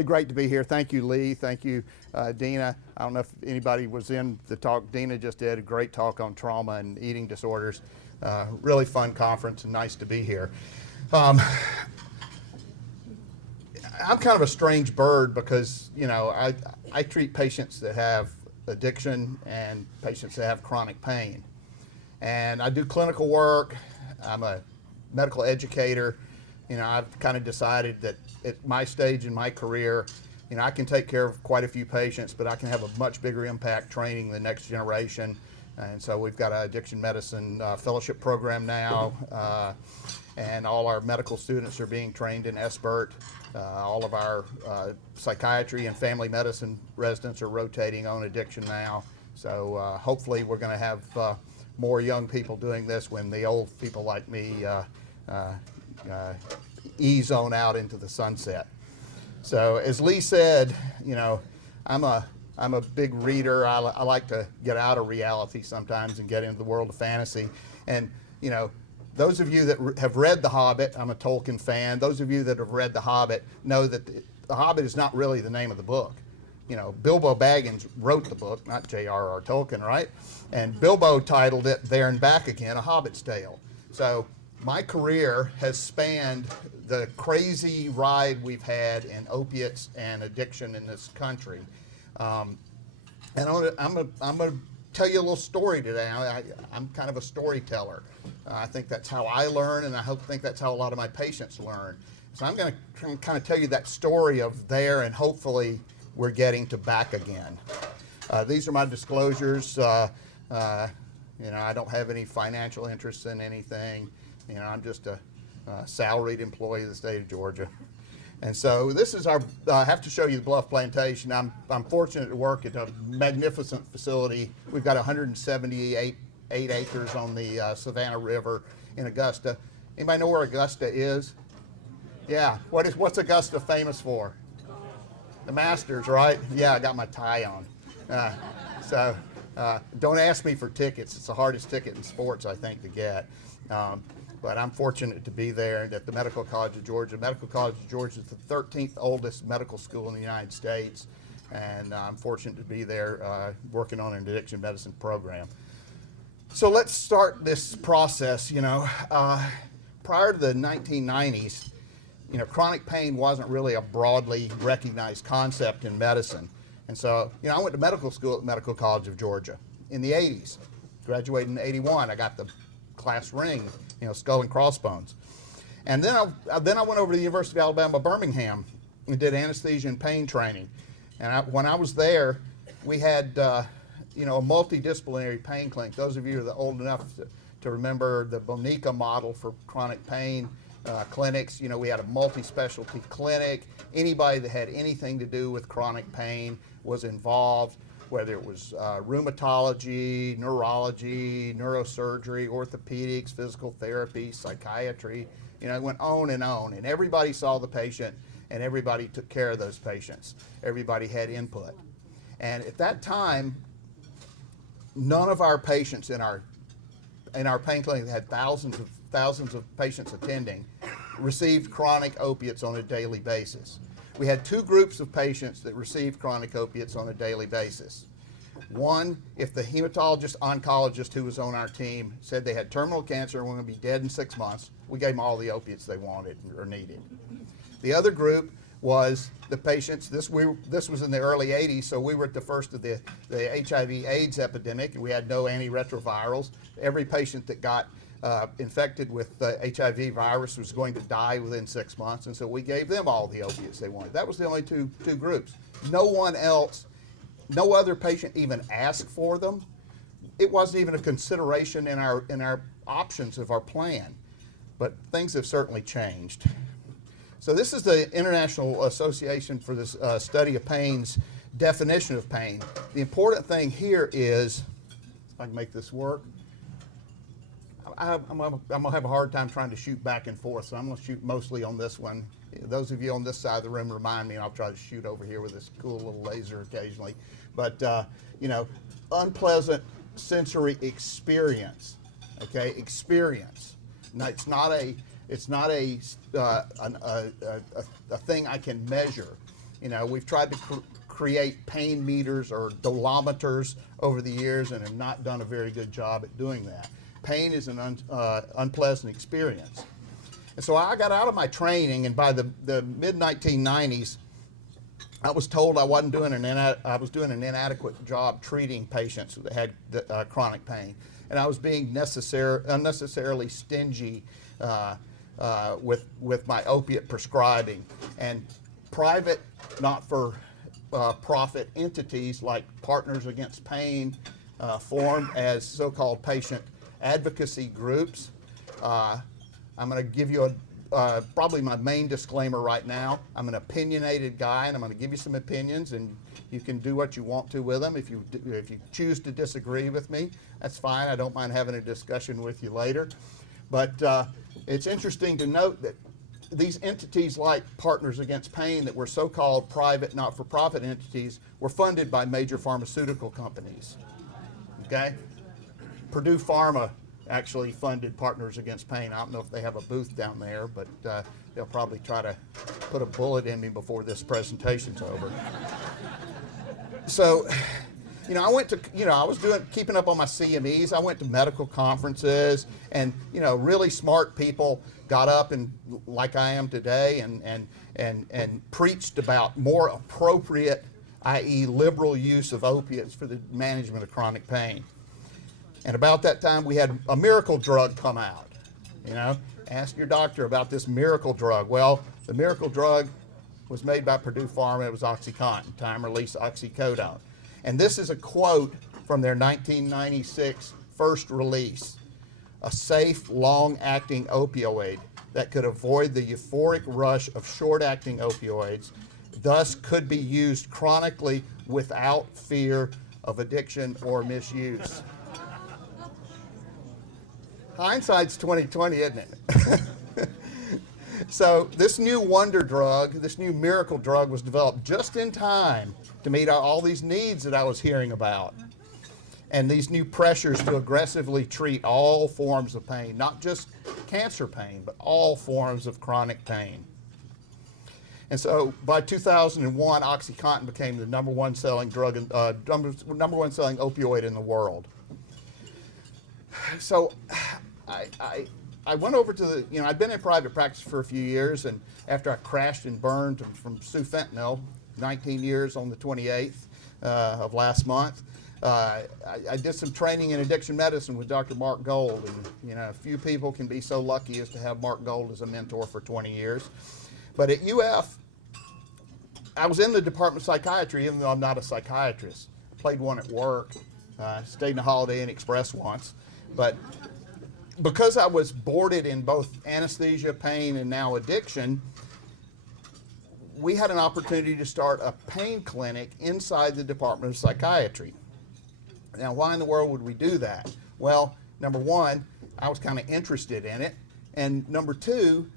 really great to be here. Thank you, Lee. Thank you, Dina. I don't know if anybody was in the talk. Dina just did a great talk on trauma and eating disorders. Really fun conference and nice to be here. I'm kind of a strange bird because, you know, I treat patients that have addiction and patients that have chronic pain. And I do clinical work. I'm a medical educator. You know, I've kind of decided that at my stage in my career, you know, I can take care of quite a few patients, but I can have a much bigger impact training the next generation. And so we've got an addiction medicine fellowship program now, and all our medical students are being trained in SBIRT. All of our psychiatry and family medicine residents are rotating on addiction now. So hopefully we're going to have more young people doing this when the old people like me ease on out into the sunset. So as Lee said, you know, I'm a big reader. I like to get out of reality sometimes and get into the world of fantasy. And, you know, those of you that have read The Hobbit, I'm a Tolkien fan, those of you that have read The Hobbit know that The Hobbit is not really the name of the book. You know, Bilbo Baggins wrote the book, not J.R.R. Tolkien, right? And Bilbo titled it There and Back Again, A Hobbit's Tale. So my career has spanned the crazy ride we've had in opiates and addiction in this country. And I'm going to tell you a little story today. I'm kind of a storyteller. I think that's how I learn, and I think that's how a lot of my patients learn. So I'm going to kind of tell you that story of there, and hopefully we're getting to back again. These are my disclosures. You know, I don't have any financial interests in anything. You know, I'm just a salaried employee of the state of Georgia. And so this is our, I have to show you the Bluff Plantation. I'm fortunate to work at a magnificent facility. We've got 178 acres on the Savannah River in Augusta. Anybody know where Augusta is? Yeah, what's Augusta famous for? The Masters, right? Yeah, I got my tie on. So don't ask me for tickets. It's the hardest ticket in sports, I think, to get. But I'm fortunate to be there at the Medical College of Georgia. Medical College of Georgia is the 13th oldest medical school in the United States, and I'm fortunate to be there working on an addiction medicine program. So let's start this process. You know, prior to the 1990s, you know, chronic pain wasn't really a broadly recognized concept in medicine. And so, you know, I went to medical school at Medical College of Georgia in the 80s. Graduated in 81. I got the class ring, you know, skull and crossbones. And then I went over to the University of Alabama, Birmingham, and did anesthesia and pain training. And when I was there, we had, you know, a multidisciplinary pain clinic. Those of you that are old enough to remember the Bonica model for chronic pain clinics, you know, we had a multi-specialty clinic. Anybody that had anything to do with chronic pain was involved, whether it was rheumatology, neurology, neurosurgery, orthopedics, physical therapy, psychiatry. You know, it went on, and everybody saw the patient, and everybody took care of those patients. Everybody had input. And at that time, none of our patients in our pain clinic that had thousands of patients attending received chronic opiates on a daily basis. We had two groups of patients that received chronic opiates on a daily basis. One, if the hematologist oncologist who was on our team said they had terminal cancer and were going to be dead in 6 months, we gave them all the opiates they wanted or needed. The other group was the patients, this was in the early 80s, so we were at the first of the HIV/AIDS epidemic, and we had no antiretrovirals. Every patient that got infected with the HIV virus was going to die within 6 months, and so we gave them all the opiates they wanted. That was the only two groups. No one else, no other patient even asked for them. It wasn't even a consideration in our options of our plan, but things have certainly changed. So this is the International Association for the Study of Pain's definition of pain. The important thing here is, if I can make this work, I'm gonna have a hard time trying to shoot back and forth, so I'm gonna shoot mostly on this one. Those of you on this side of the room remind me, and I'll try to shoot over here with this cool little laser occasionally. But you know, unpleasant sensory experience. Okay, experience. Now, it's not a thing I can measure. We've tried to create pain meters or dolometers over the years and have not done a very good job at doing that. Pain is an unpleasant experience. And so I got out of my training, and by the mid-1990s, I was told I was doing an inadequate job treating patients that had chronic pain, and I was being unnecessarily stingy with my opiate prescribing. And private, not-for-profit entities like Partners Against Pain formed as so-called patient advocacy groups. I'm going to give you probably my main disclaimer right now. I'm an opinionated guy, and I'm going to give you some opinions, and you can do what you want to with them. If you choose to disagree with me, that's fine. I don't mind having a discussion with you later. But it's interesting to note that these entities like Partners Against Pain that were so-called private, not-for-profit entities were funded by major pharmaceutical companies. Okay? Purdue Pharma actually funded Partners Against Pain. I don't know if they have a booth down there, but they'll probably try to put a bullet in me before this presentation's over. So, I went to, I was keeping up on my CMEs. I went to medical conferences, and, really smart people got up and, like I am today, and preached about more appropriate, i.e. liberal use of opiates for the management of chronic pain. And about that time, we had a miracle drug come out. Ask your doctor about this miracle drug. Well, the miracle drug was made by Purdue Pharma. It was OxyContin, time-release oxycodone. And this is a quote from their 1996 first release: a safe, long-acting opioid that could avoid the euphoric rush of short-acting opioids, thus could be used chronically without fear of addiction or misuse. Hindsight's 20/20, isn't it? So this new wonder drug, this new miracle drug, was developed just in time to meet all these needs that I was hearing about, and these new pressures to aggressively treat all forms of pain, not just cancer pain, but all forms of chronic pain. And so by 2001, OxyContin became the number one selling drug, number one selling opioid in the world. So I went over to the, I'd been in private practice for a few years, and after I crashed and burned from sufentanil, 19 years on the 28th of last month, I did some training in addiction medicine with Dr. Mark Gold, and few people can be so lucky as to have Mark Gold as a mentor for 20 years. But at UF, I was in the Department of Psychiatry, even though I'm not a psychiatrist. I played one at work, stayed in a Holiday Inn Express once, but because I was boarded in both anesthesia, pain, and now addiction, we had an opportunity to start a pain clinic inside the Department of Psychiatry. Now, why in the world would we do that? Well, number one, I was kind of interested in it, and number two,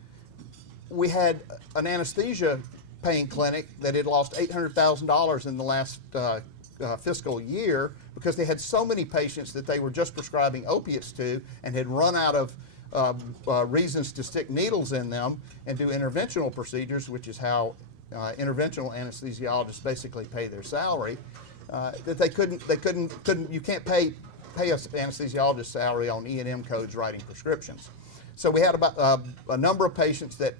we had an anesthesia pain clinic that had lost $800,000 in the last fiscal year because they had so many patients that they were just prescribing opiates to and had run out of reasons to stick needles in them and do interventional procedures, which is how interventional anesthesiologists basically pay their salary. That they couldn't. You can't pay an anesthesiologist salary on E&M codes writing prescriptions. So we had about a number of patients that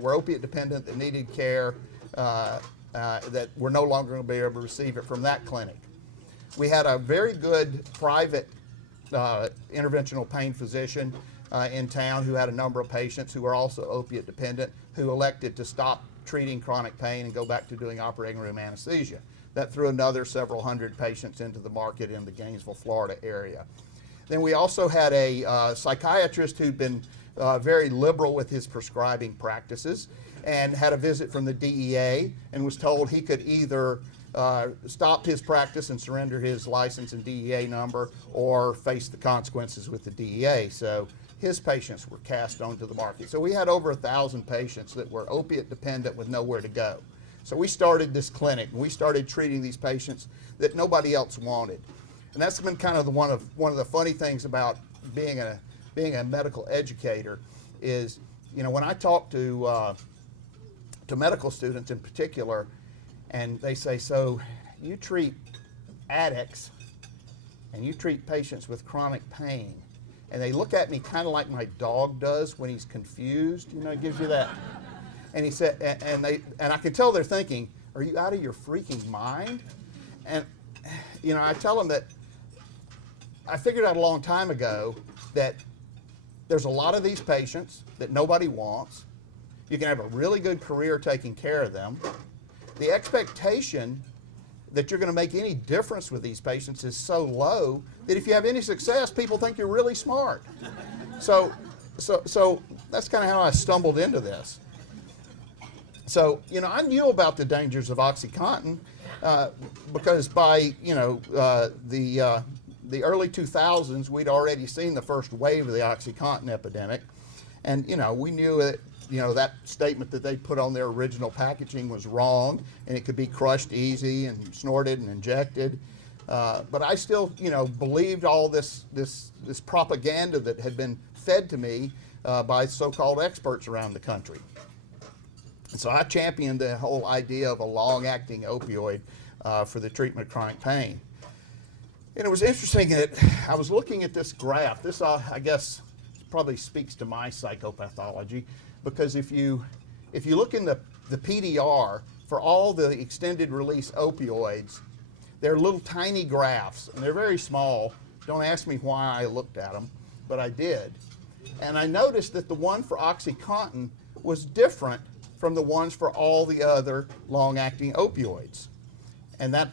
were opiate dependent, that needed care, that were no longer going to be able to receive it from that clinic. We had a very good private interventional pain physician in town who had a number of patients who were also opiate dependent, who elected to stop treating chronic pain and go back to doing operating room anesthesia. That threw another several hundred patients into the market in the Gainesville, Florida area. Then we also had a psychiatrist who'd been very liberal with his prescribing practices and had a visit from the DEA and was told he could either stop his practice and surrender his license and DEA number or face the consequences with the DEA. So his patients were cast onto the market. So we had over 1,000 patients that were opiate dependent with nowhere to go. So we started this clinic, and we started treating these patients that nobody else wanted. And that's been kind of one of the funny things about being a medical educator is, when I talk to to medical students in particular, and they say, so you treat addicts and you treat patients with chronic pain. And they look at me kind of like my dog does when he's confused, it gives you that. And he said, and I can tell they're thinking, are you out of your freaking mind? And, I tell them that I figured out a long time ago that there's a lot of these patients that nobody wants. You can have a really good career taking care of them. The expectation that you're going to make any difference with these patients is so low that if you have any success, people think you're really smart. So that's kind of how I stumbled into this. So, I knew about the dangers of OxyContin because by, the early 2000s, we'd already seen the first wave of the OxyContin epidemic. And, we knew that, that statement that they put on their original packaging was wrong, and it could be crushed easy and snorted and injected. But I still, believed all this propaganda that had been fed to me by so-called experts around the country. And so I championed the whole idea of a long-acting opioid for the treatment of chronic pain. And it was interesting that I was looking at this graph. This, I guess, probably speaks to my psychopathology, because if you look in the PDR for all the extended release opioids, they're little tiny graphs, and they're very small. Don't ask me why I looked at them, but I did. And I noticed that the one for OxyContin was different from the ones for all the other long-acting opioids. And that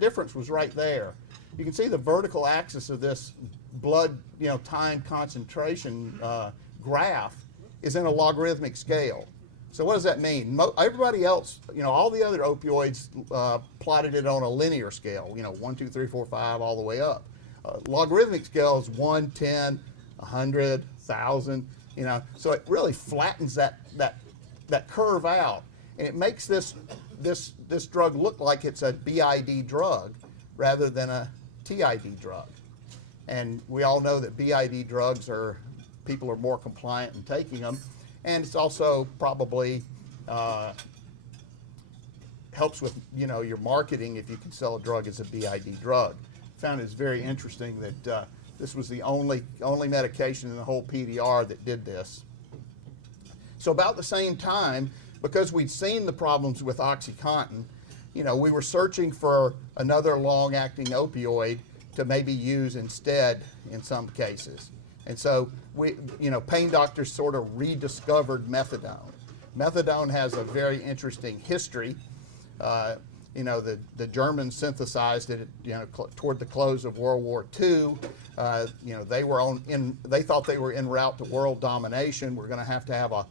difference was right there. You can see the vertical axis of this blood, time concentration graph is in a logarithmic scale. So what does that mean? Everybody else, all the other opioids plotted it on a linear scale, 1, 2, 3, 4, 5, all the way up. Logarithmic scale is 1, 10, 100, 1,000, so it really flattens that curve out, and it makes this drug look like it's a BID drug rather than a TID drug. And we all know that BID drugs people are more compliant in taking them, and it's also probably helps with your marketing if you can sell a drug as a BID drug. Found it's very interesting that this was the only medication in the whole PDR that did this. So about the same time, because we'd seen the problems with OxyContin, we were searching for another long-acting opioid to maybe use instead in some cases. And so pain doctors sort of rediscovered methadone. Methadone has a very interesting history. The Germans synthesized it, toward the close of World War II. They thought they were en route to world domination. We're going to have a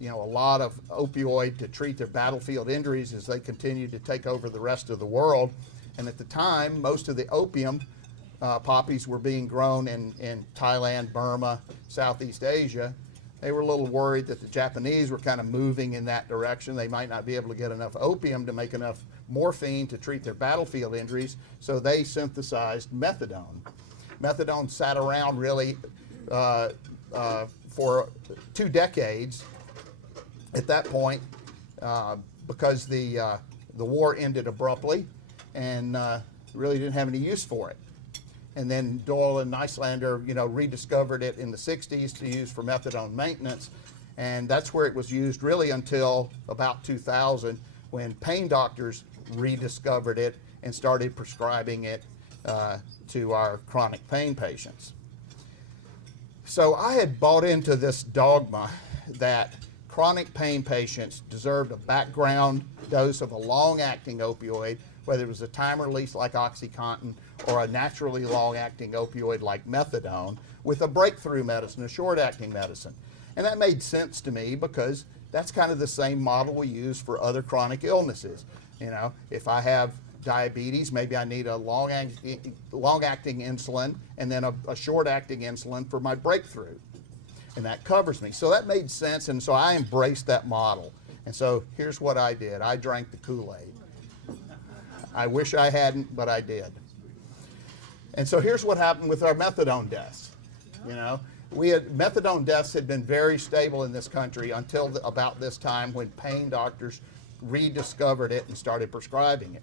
lot of opioid to treat their battlefield injuries as they continued to take over the rest of the world. And at the time, most of the opium poppies were being grown in Thailand, Burma, Southeast Asia. They were a little worried that the Japanese were kind of moving in that direction. They might not be able to get enough opium to make enough morphine to treat their battlefield injuries, so they synthesized methadone. Methadone sat around really for 2 decades at that point because the war ended abruptly and really didn't have any use for it. And then Doyle and Nyslander, rediscovered it in the 60s to use for methadone maintenance. And that's where it was used really until about 2000, when pain doctors rediscovered it and started prescribing it to our chronic pain patients. So I had bought into this dogma that chronic pain patients deserved a background dose of a long-acting opioid, whether it was a time release like OxyContin or a naturally long-acting opioid like methadone, with a breakthrough medicine, a short-acting medicine. And that made sense to me because that's kind of the same model we use for other chronic illnesses. If I have diabetes, maybe I need a long-acting insulin and then a short-acting insulin for my breakthrough. And that covers me. So that made sense, and so I embraced that model. And so here's what I did. I drank the Kool-Aid. I wish I hadn't, but I did. And so here's what happened with our methadone deaths. methadone deaths had been very stable in this country until about this time when pain doctors rediscovered it and started prescribing it.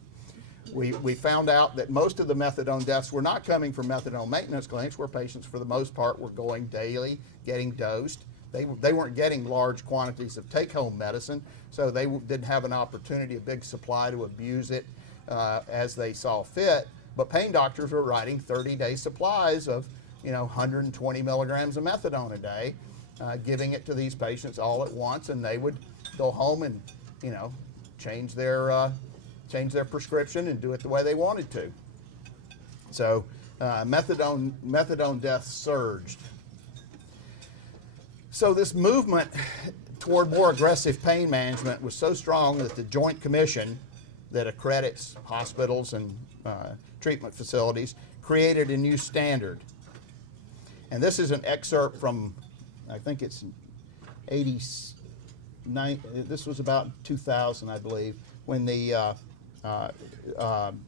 We found out that most of the methadone deaths were not coming from methadone maintenance clinics, where patients for the most part were going daily, getting dosed. They weren't getting large quantities of take-home medicine, so they didn't have an opportunity, a big supply, to abuse it as they saw fit. But pain doctors were writing 30-day supplies of 120 milligrams of methadone a day, giving it to these patients all at once, and they would go home and change their prescription and do it the way they wanted to. So methadone deaths surged. So this movement toward more aggressive pain management was so strong that the Joint Commission that accredits hospitals and treatment facilities created a new standard. And this is an excerpt from, I think it's 89, this was about 2000, I believe, when the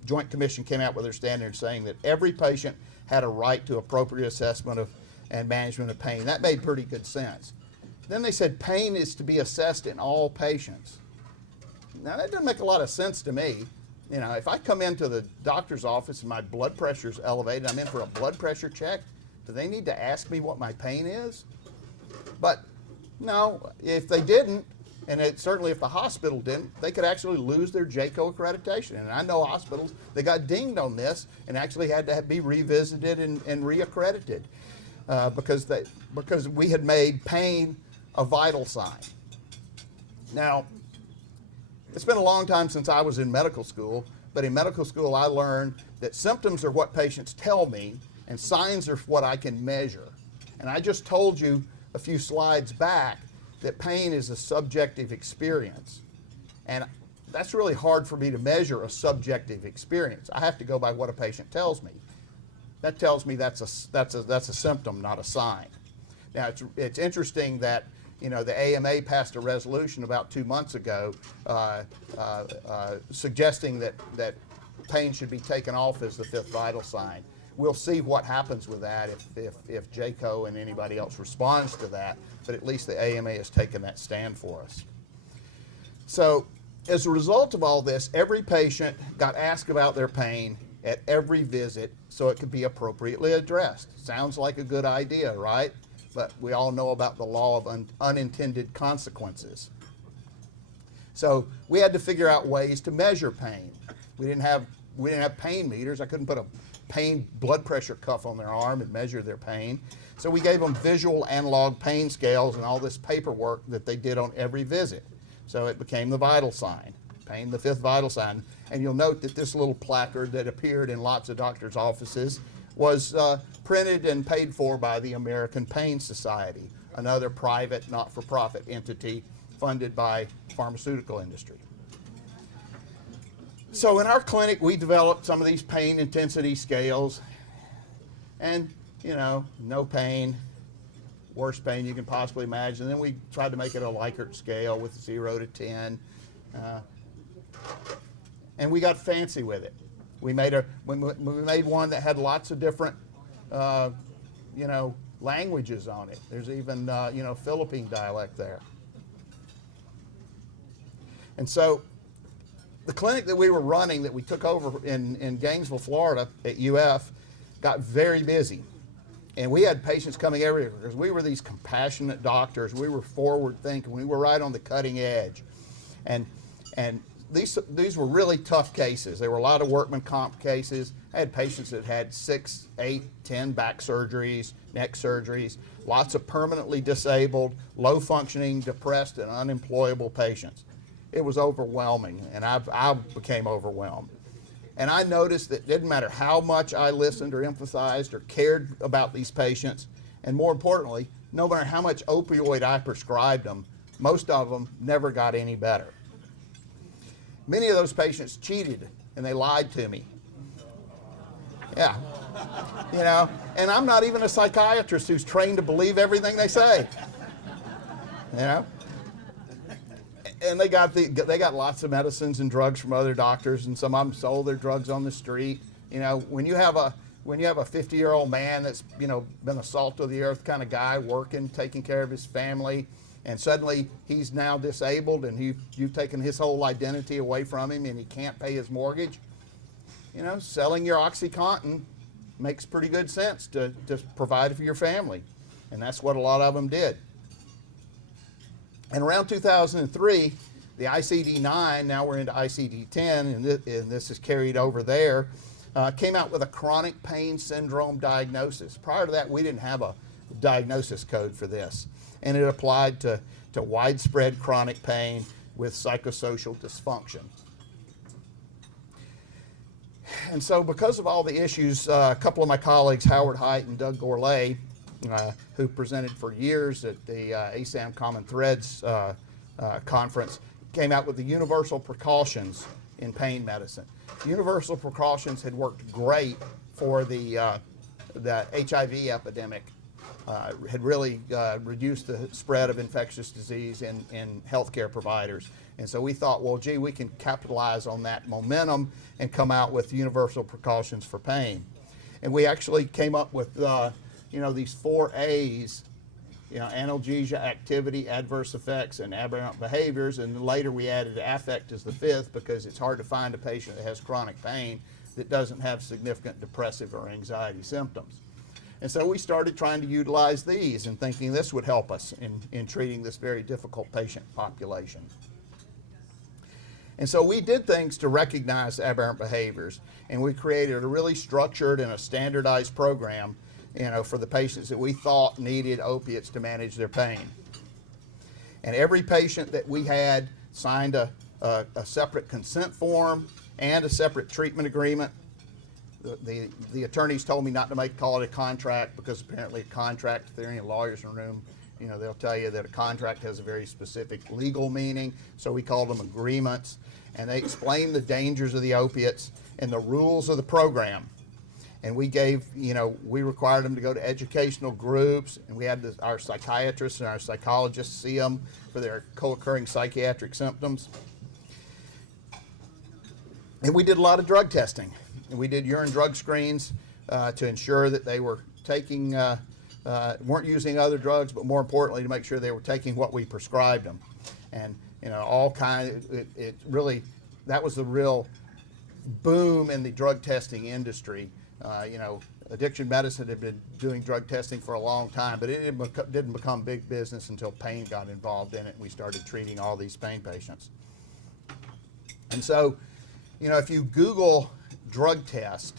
Joint Commission came out with their standard saying that every patient had a right to appropriate assessment of and management of pain. That made pretty good sense. Then they said pain is to be assessed in all patients. Now that doesn't make a lot of sense to me. If I come into the doctor's office and my blood pressure is elevated, I'm in for a blood pressure check, do they need to ask me what my pain is? But no, if they didn't, and certainly if the hospital didn't, they could actually lose their JCO accreditation. And I know hospitals that got dinged on this and actually had to be revisited and reaccredited because we had made pain a vital sign. Now, it's been a long time since I was in medical school, but in medical school I learned that symptoms are what patients tell me and signs are what I can measure. And I just told you a few slides back that pain is a subjective experience. And that's really hard for me to measure a subjective experience. I have to go by what a patient tells me. That tells me that's a symptom, not a sign. Now it's interesting that the AMA passed a resolution about 2 months ago suggesting that pain should be taken off as the fifth vital sign. We'll see what happens with that if JCO and anybody else responds to that, but at least the AMA has taken that stand for us. So as a result of all this, every patient got asked about their pain at every visit so it could be appropriately addressed. Sounds like a good idea, right? But we all know about the law of unintended consequences. So we had to figure out ways to measure pain. We didn't have pain meters. I couldn't put a pain blood pressure cuff on their arm and measure their pain. So we gave them visual analog pain scales and all this paperwork that they did on every visit. So it became the vital sign, pain, the fifth vital sign. And you'll note that this little placard that appeared in lots of doctors' offices was printed and paid for by the American Pain Society, another private, not-for-profit entity funded by pharmaceutical industry. So in our clinic, we developed some of these pain intensity scales, and no pain, worst pain you can possibly imagine. Then we tried to make it a Likert scale with 0 to 10, and we got fancy with it. We made one that had lots of different, languages on it. There's even, Philippine dialect there. And so the clinic that we were running, that we took over in Gainesville, Florida at UF, got very busy. And we had patients coming everywhere because we were these compassionate doctors. We were forward thinking. We were right on the cutting edge. And these were really tough cases. There were a lot of workman comp cases. I had patients that had 6, 8, 10 back surgeries, neck surgeries, lots of permanently disabled, low functioning, depressed, and unemployable patients. It was overwhelming, and I became overwhelmed. And I noticed that it didn't matter how much I listened or emphasized or cared about these patients, and more importantly, no matter how much opioid I prescribed them, most of them never got any better. Many of those patients cheated, and they lied to me. Yeah, and I'm not even a psychiatrist who's trained to believe everything they say. And they got lots of medicines and drugs from other doctors, and some of them sold their drugs on the street. When you have when you have a 50-year-old man that's, you know, been a salt of the earth kind of guy, working, taking care of his family, and suddenly he's now disabled and you've taken his whole identity away from him and he can't pay his mortgage, you know, selling your OxyContin makes pretty good sense to provide for your family. And that's what a lot of them did. And around 2003, the ICD-9, now we're into ICD-10, and this is carried over there, came out with a chronic pain syndrome diagnosis. Prior to that, we didn't have a diagnosis code for this. And it applied to widespread chronic pain with psychosocial dysfunction. And so because of all the issues, a couple of my colleagues, Howard Height and Doug Gourlay, who presented for years at the ASAM Common Threads conference, came out with the universal precautions in pain medicine. Universal precautions had worked great for the HIV epidemic, had really reduced the spread of infectious disease in healthcare providers. And so we thought, well, gee, we can capitalize on that momentum and come out with universal precautions for pain. And we actually came up with, you know, these 4 A's, you know, analgesia, activity, adverse effects, and aberrant behaviors. And later we added affect as the 5th because it's hard to find a patient that has chronic pain that doesn't have significant depressive or anxiety symptoms. And so we started trying to utilize these and thinking this would help us in treating this very difficult patient population. And so we did things to recognize aberrant behaviors, and we created a really structured and a standardized program, you know, for the patients that we thought needed opiates to manage their pain. And every patient that we had signed a separate consent form and a separate treatment agreement. The attorneys told me not to call it a contract because apparently a contract, if there are any lawyers in the room, you know, they'll tell you that a contract has a very specific legal meaning, so we called them agreements. And they explained the dangers of the opiates and the rules of the program. And we gave, you know, we required them to go to educational groups, and we had our psychiatrists and our psychologists see them for their co-occurring psychiatric symptoms. And we did a lot of drug testing. And we did urine drug screens to ensure that they were taking, weren't using other drugs, but more importantly, to make sure they were taking what we prescribed them. And, you know, all it really, that was the real boom in the drug testing industry. You know, addiction medicine had been doing drug testing for a long time, but it didn't become big business until pain got involved in it, and we started treating all these pain patients. And so, you know, if you Google drug test,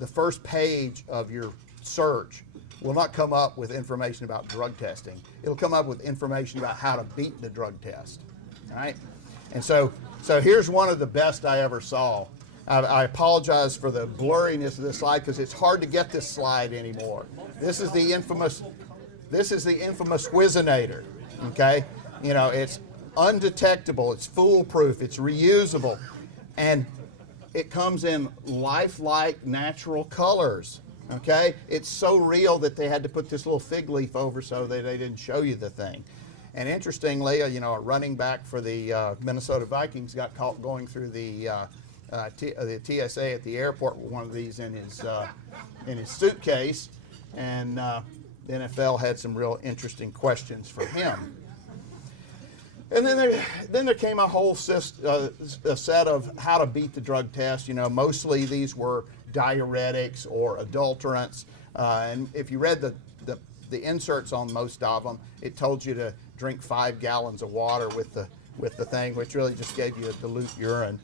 the first page of your search will not come up with information about drug testing. It'll come up with information about how to beat the drug test, all right? And so here's one of the best I ever saw. I apologize for the blurriness of this slide because it's hard to get this slide anymore. This is the infamous Whizzinator, okay? You know, it's undetectable, it's foolproof, it's reusable, and it comes in lifelike natural colors, okay? It's so real that they had to put this little fig leaf over so that they didn't show you the thing. And interestingly, you know, a running back for the Minnesota Vikings got caught going through the TSA at the airport with one of these in his suitcase, and the NFL had some real interesting questions for him. And then there came a whole set of how to beat the drug test. You know, mostly these were diuretics or adulterants, and if you read the inserts on most of them, it told you to drink 5 gallons of water with the thing, which really just gave you a dilute urine.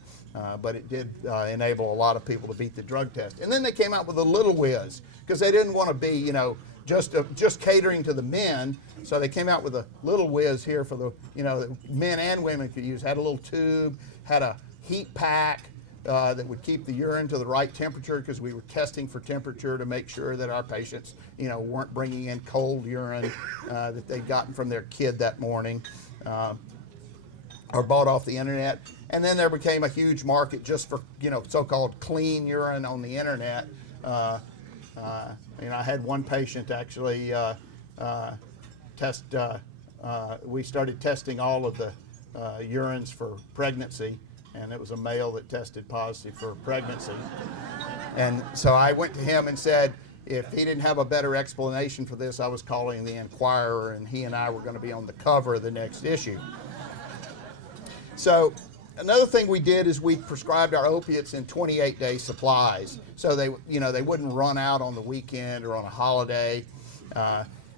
But it did enable a lot of people to beat the drug test. And then they came out with a little whiz because they didn't want to be, you know, just catering to the men. So they came out with a little whiz here for the, you know, that men and women could use. Had a little tube, had a heat pack that would keep the urine to the right temperature because we were testing for temperature to make sure that our patients, you know, weren't bringing in cold urine that they'd gotten from their kid that morning or bought off the internet. And then there became a huge market just for, you know, so-called clean urine on the internet. You know, I had one patient actually we started testing all of the urines for pregnancy, and it was a male that tested positive for pregnancy. And so I went to him and said, if he didn't have a better explanation for this, I was calling the Inquirer, and he and I were going to be on the cover of the next issue. So another thing we did is we prescribed our opiates in 28-day supplies, so they wouldn't run out on the weekend or on a holiday.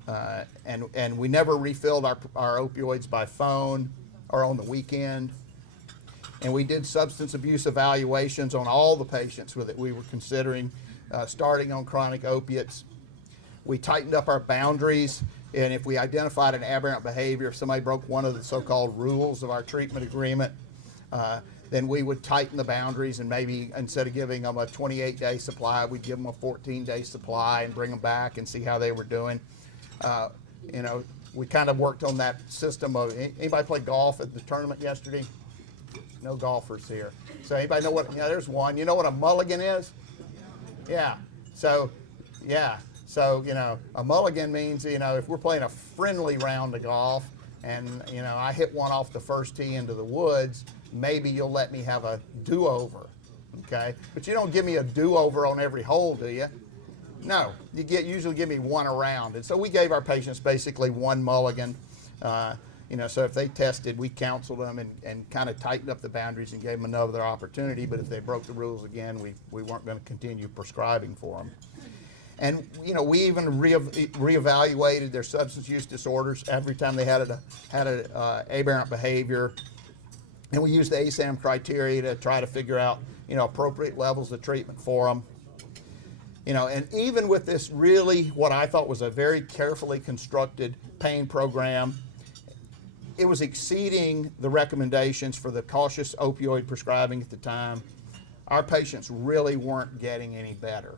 And we never refilled our opioids by phone or on the weekend. And we did substance abuse evaluations on all the patients that we were considering starting on chronic opiates. We tightened up our boundaries, and if we identified an aberrant behavior, if somebody broke one of the so-called rules of our treatment agreement, then we would tighten the boundaries, and maybe instead of giving them a 28-day supply, we'd give them a 14-day supply and bring them back and see how they were doing. We kind of worked on that system of, anybody play golf at the tournament yesterday? No golfers here. So anybody know what, there's one. You know what a mulligan is? Yeah. So, a mulligan means, if we're playing a friendly round of golf and, I hit one off the first tee into the woods, maybe you'll let me have a do-over, okay? But you don't give me a do-over on every hole, do you? No, you usually give me one around. And so we gave our patients basically one mulligan. So if they tested, we counseled them and kind of tightened up the boundaries and gave them another opportunity. But if they broke the rules again, we weren't going to continue prescribing for them. And, we even reevaluated their substance use disorders every time they had a aberrant behavior. And we used the ASAM criteria to try to figure out, appropriate levels of treatment for them. And even with this really, what I thought was a very carefully constructed pain program, it was exceeding the recommendations for the cautious opioid prescribing at the time. Our patients really weren't getting any better.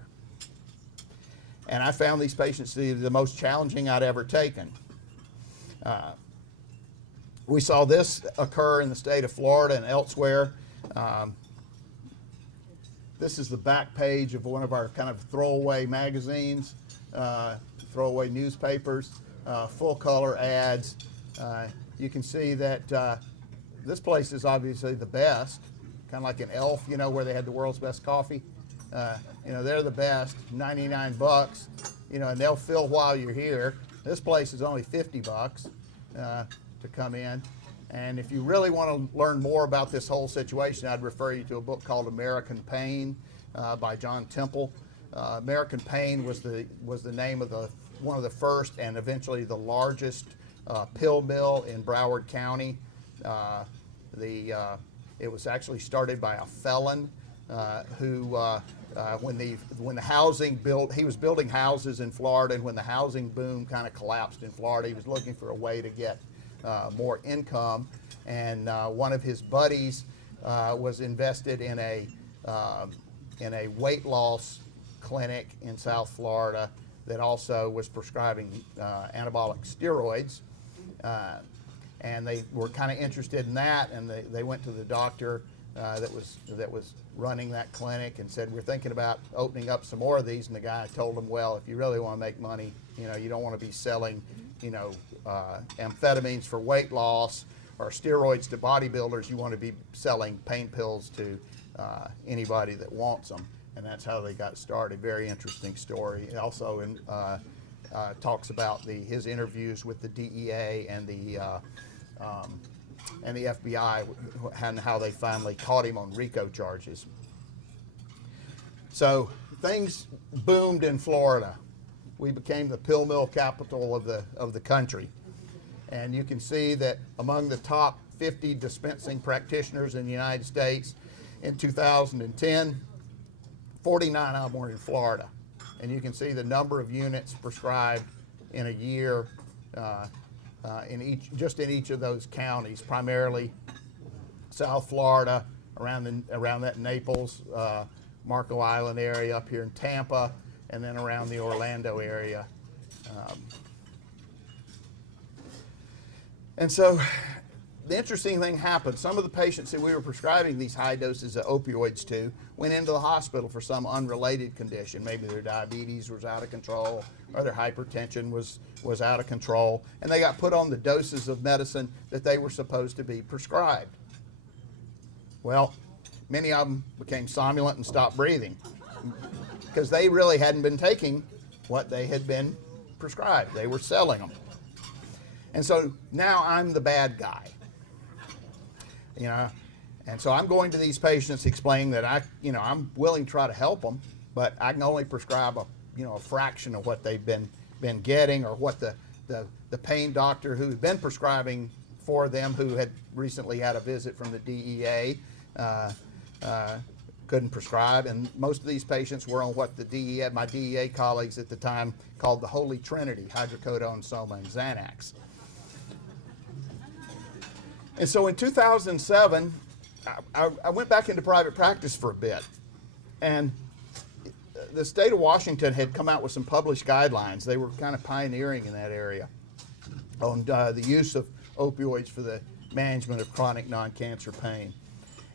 And I found these patients to be the most challenging I'd ever taken. We saw this occur in the state of Florida and elsewhere. This is the back page of one of our kind of throwaway magazines, throwaway newspapers, full color ads. You can see that this place is obviously the best, kind of like an Elf, where they had the world's best coffee. They're the best, 99 bucks, and they'll fill while you're here. This place is only 50 bucks to come in. And if you really want to learn more about this whole situation, I'd refer you to a book called American Pain by John Temple. American Pain was the name of one of the first and eventually the largest pill mill in Broward County. It was actually started by a felon who, when the housing built, he was building houses in Florida, and when the housing boom kind of collapsed in Florida, he was looking for a way to get more income, and one of his buddies was invested in a weight loss clinic in South Florida that also was prescribing anabolic steroids, and they were kind of interested in that, and they went to the doctor that was running that clinic and said, we're thinking about opening up some more of these. And the guy told them, well, if you really want to make money, you don't want to be selling amphetamines for weight loss or steroids to bodybuilders. You want to be selling pain pills to anybody that wants them. And that's how they got started. Very interesting story. It also talks about his interviews with the DEA and the FBI and how they finally caught him on RICO charges. So things boomed in Florida. We became the pill mill capital of the country. And you can see that among the top 50 dispensing practitioners in the United States in 2010, 49 of them were in Florida. And you can see the number of units prescribed in a year in each of those counties, primarily South Florida, around that Naples, Marco Island area, up here in Tampa, and then around the Orlando area. And so the interesting thing happened. Some of the patients that we were prescribing these high doses of opioids to went into the hospital for some unrelated condition. Maybe their diabetes was out of control, or their hypertension was out of control, and they got put on the doses of medicine that they were supposed to be prescribed. Well, many of them became somnolent and stopped breathing. because they really hadn't been taking what they had been prescribed. They were selling them. And so now I'm the bad guy, you know. And so I'm going to these patients explaining that I'm willing to try to help them, but I can only prescribe a fraction of what they've been getting, or what the pain doctor who's been prescribing for them, who had recently had a visit from the DEA, couldn't prescribe. And most of these patients were on what my DEA colleagues at the time called the Holy Trinity: hydrocodone, soma, and Xanax. And so in 2007, I went back into private practice for a bit, and the state of Washington had come out with some published guidelines. They were kind of pioneering in that area on the use of opioids for the management of chronic non-cancer pain.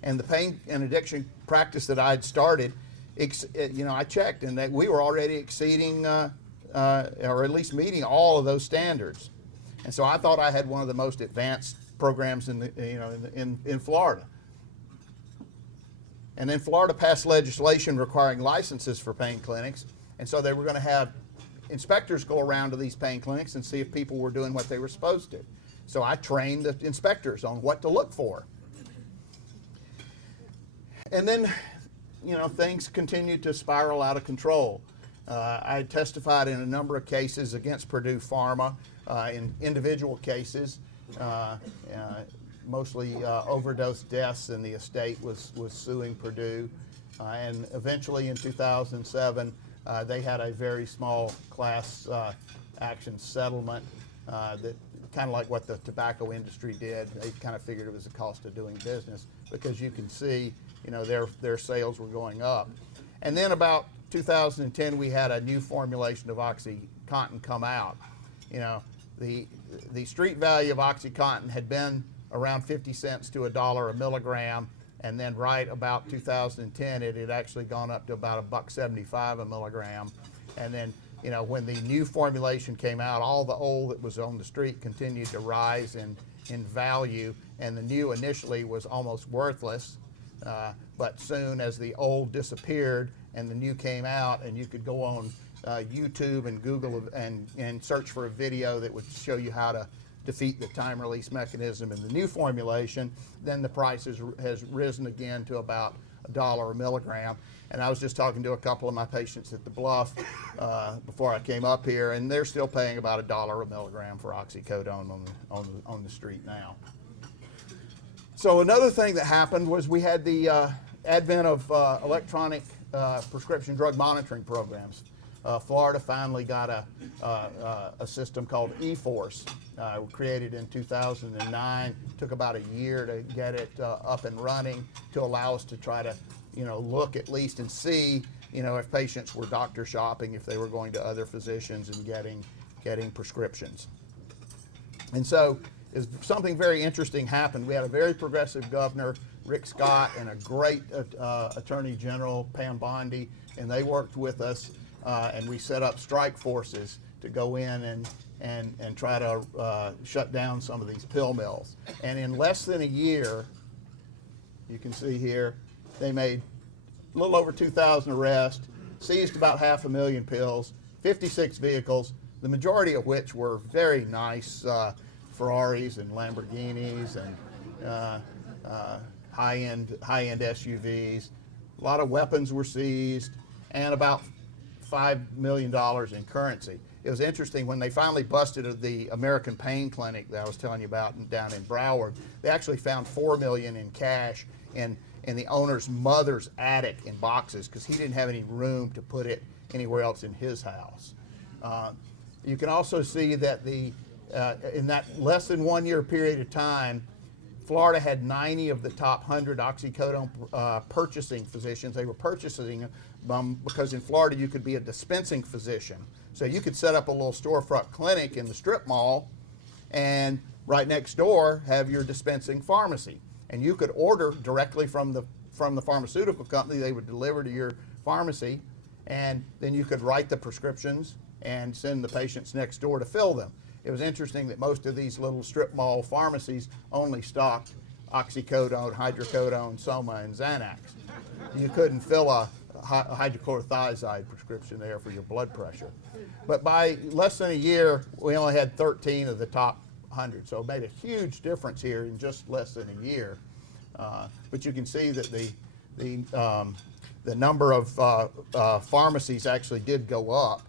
And the pain and addiction practice that I'd started, I checked, and that we were already exceeding, or at least meeting, all of those standards. And so I thought I had one of the most advanced programs in Florida. And then Florida passed legislation requiring licenses for pain clinics, and so they were going to have inspectors go around to these pain clinics and see if people were doing what they were supposed to. So I trained the inspectors on what to look for. And then, things continued to spiral out of control. I had testified in a number of cases against Purdue Pharma, in individual cases, mostly overdose deaths, and the estate was suing Purdue. And eventually in 2007, they had a very small class action settlement that kind of like what the tobacco industry did. They kind of figured it was the cost of doing business, because you can see, their sales were going up. And then about 2010, we had a new formulation of OxyContin come out. The street value of OxyContin had been around 50 cents to $1 a milligram, and then right about 2010, it had actually gone up to about $1.75 a milligram. And then, when the new formulation came out, all the old that was on the street continued to rise in value, and the new initially was almost worthless. But soon as the old disappeared and the new came out, and you could go on YouTube and Google and search for a video that would show you how to defeat the time release mechanism in the new formulation, then the price has risen again to about $1 a milligram. And I was just talking to a couple of my patients at the Bluff before I came up here, and they're still paying about $1 a milligram for oxycodone on the street now. So another thing that happened was we had the advent of electronic prescription drug monitoring programs. Florida finally got a system called eForce, created in 2009. Took about a year to get it up and running, to allow us to try to, look at least and see, if patients were doctor shopping, if they were going to other physicians and getting prescriptions. And so something very interesting happened. We had a very progressive governor, Rick Scott, and a great Attorney General, Pam Bondi, and they worked with us. And we set up strike forces to go in and try to shut down some of these pill mills. And in less than a year, you can see here, they made a little over 2,000 arrests, seized about 500,000 pills, 56 vehicles, the majority of which were very nice Ferraris and Lamborghinis and high-end SUVs. A lot of weapons were seized, and about $5 million in currency. It was interesting, when they finally busted the American Pain Clinic that I was telling you about down in Broward, they actually found $4 million in cash in the owner's mother's attic in boxes, because he didn't have any room to put it anywhere else in his house. You can also see that in that less than 1 year period of time, Florida had 90 of the top 100 oxycodone purchasing physicians. They were purchasing because in Florida you could be a dispensing physician. So you could set up a little storefront clinic in the strip mall, and right next door have your dispensing pharmacy. And you could order directly from the pharmaceutical company. They would deliver to your pharmacy, and then you could write the prescriptions and send the patients next door to fill them. It was interesting that most of these little strip mall pharmacies only stocked oxycodone, hydrocodone, soma, and Xanax. You couldn't fill a hydrochlorothiazide prescription there for your blood pressure. But by less than a year, we only had 13 of the top 100. So it made a huge difference here in just less than a year. But you can see that the number of pharmacies actually did go up,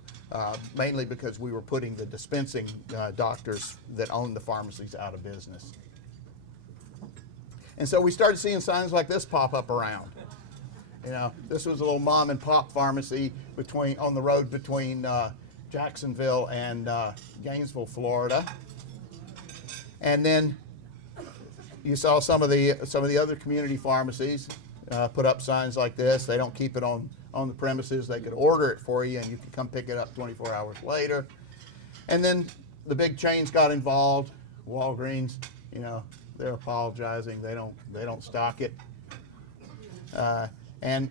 mainly because we were putting the dispensing doctors that own the pharmacies out of business. And so we started seeing signs like this pop up around. You know, this was a little mom and pop pharmacy on the road between Jacksonville and Gainesville, Florida. And then you saw some of the other community pharmacies put up signs like this. They don't keep it on the premises. They could order it for you, and you could come pick it up 24 hours later. And then the big chains got involved. Walgreens, you know, they're apologizing. They don't stock it. And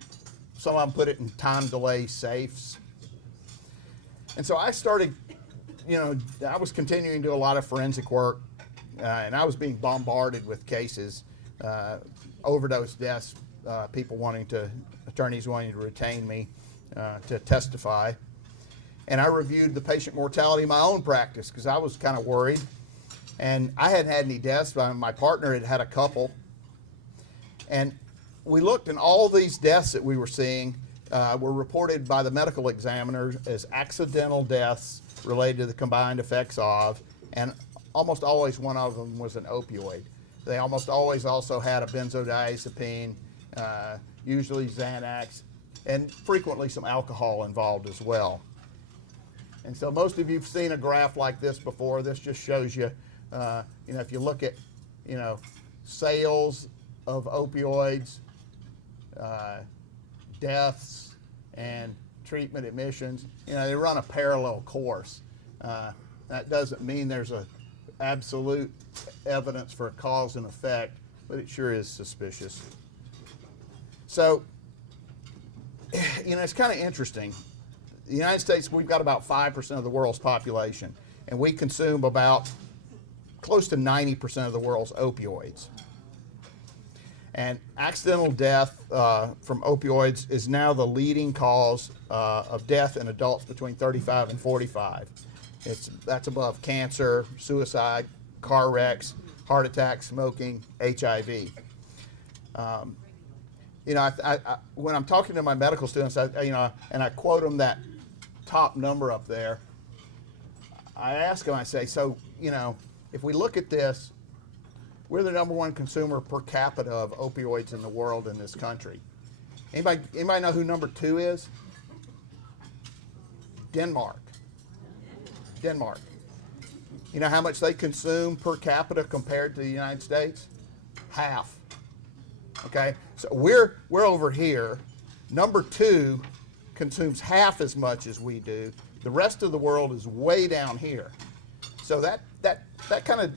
some of them put it in time delay safes. And so I started, you know, I was continuing to do a lot of forensic work, and I was being bombarded with cases, overdose deaths, attorneys wanting to retain me to testify. And I reviewed the patient mortality in my own practice because I was kind of worried. And I hadn't had any deaths, but my partner had had a couple. And we looked, and all these deaths that we were seeing were reported by the medical examiner as accidental deaths related to the combined effects of, and almost always one of them was an opioid. They almost always also had a benzodiazepine, usually Xanax, and frequently some alcohol involved as well. And so most of you have seen a graph like this before. This just shows you, you know, if you look at, you know, sales of opioids, deaths, and treatment admissions, you know, they run a parallel course. That doesn't mean there's a absolute evidence for a cause and effect, but it sure is suspicious. So, you know, it's kind of interesting. The United States, we've got about 5% of the world's population, and we consume about close to 90% of the world's opioids. And accidental death from opioids is now the leading cause of death in adults between 35 and 45. That's above cancer, suicide, car wrecks, heart attacks, smoking, HIV. You know, when I'm talking to my medical students, you know, and I quote them that top number up there, I ask them, I say, so, you know, if we look at this, we're the #1 consumer per capita of opioids in the world in this country. Anybody know who #2 is? Denmark. Denmark. You know how much they consume per capita compared to the United States? Half. Okay, so we're over here. #2 consumes half as much as we do. The rest of the world is way down here. So that kind of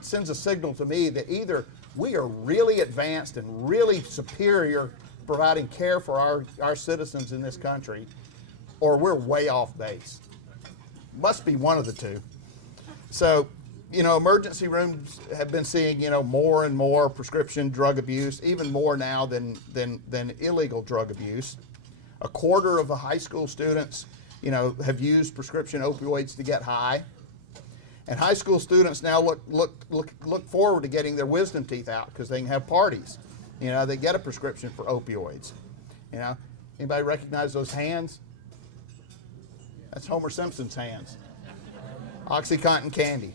sends a signal to me that either we are really advanced and really superior providing care for our citizens in this country, or we're way off base. Must be one of the two. So, you know, emergency rooms have been seeing, you know, more and more prescription drug abuse, even more now than illegal drug abuse. A quarter of the high school students, you know, have used prescription opioids to get high. And high school students now look forward to getting their wisdom teeth out because they can have parties. You know, they get a prescription for opioids. You know, anybody recognize those hands? That's Homer Simpson's hands. OxyContin candy.